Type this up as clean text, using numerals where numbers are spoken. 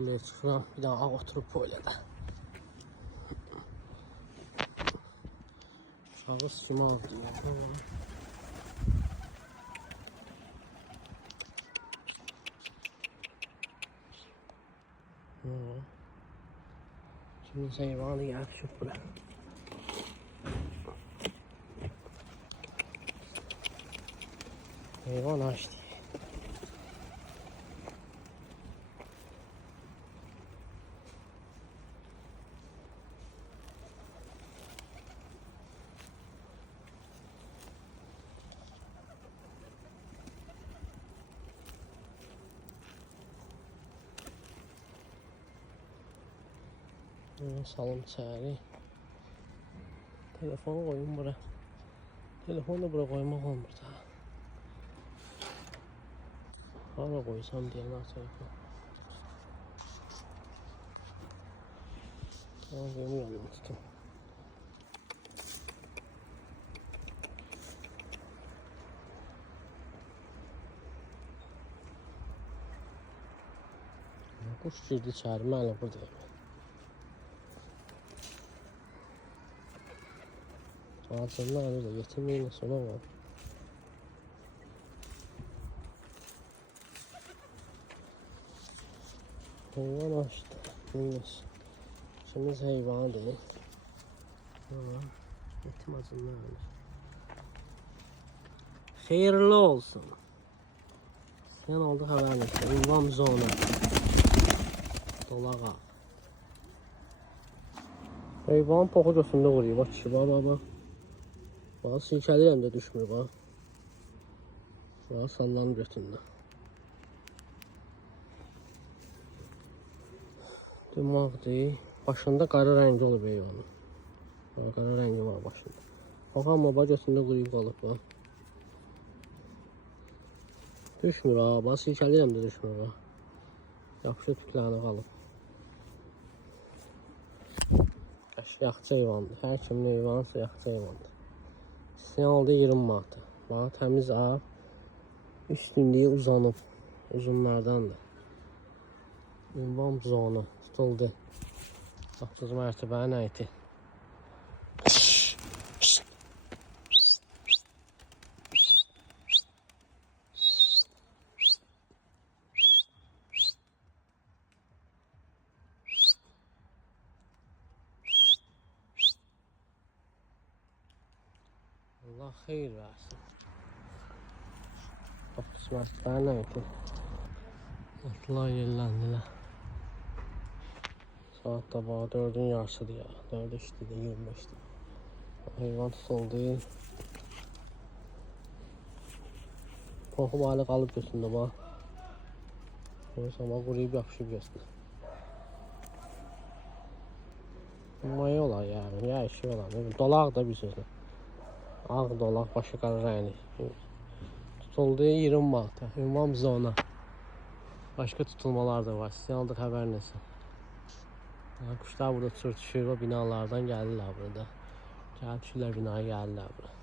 Çıxıram, bir daha oturub poylədə. Şahıs kimi avdıyım. Şimdi heyvanı gəlib düşüb bura. Heyvan açdı. Salım içəri. Telefonu koyun bura. Telefonu da bura koymaq olmur da. Hara koysam deyələr telefon. Benim yanımı tutun. Kuş girdi içəri, mən elə buradayım. Ağacından öyle yetimliğine sona var. Heyvan açtı. Bilmez. Şimdi heyvan değil. Ama yetim acından ölür. Hayırlı olsun. Sen oldu haberini. Ünvan zonu. Dolağa. Heyvan poxu götündə vuruyor. Bak ki, baba. Bak silkəliyəm də düşmür bak. Bak sallanıb götündə. Dimağdır. Başında qara rəngi olub heyvanın. Qara rəngi var başında. Bak amma bak götündə quruyub qalıb bak. Düşmür ha. Bak silkəliyəm də düşmür bak. Yapışıb tüklərini qalıb. Yaxçı heyvandır. Hər kimin heyvanısa yaxçı heyvandır. İstəyən aldı 20 manat. Bana təmiz ağ. Üstünlüyü uzanıb. Uzunlardandır. Ünvan zonu tutuldu. 9 mərtəbənin əyti. Allah xeyir versin. Bak kısmetler neydi? Atlar yerlendilər. Saat da bana 4'ün yarısıdır ya. 4 işte de 25'ti. Heyvan tutuldu. Korku hali kalıp götürdü bak. Ama kuruyup yapışıp götürdü. Maya olar yani. Ya şey olar. Dolaq da bir sözlə. Ağ dolaq, başı qara rəngli. Tutuldu 20 manata. Ünvan zona. Başka tutulmalar da var. Sizin aldıq xəbər nəsə. Kuşlar burada uçur düşür. O binalardan gəlirlər burada. Gəlib düşürlər binaya gəlirlər burada.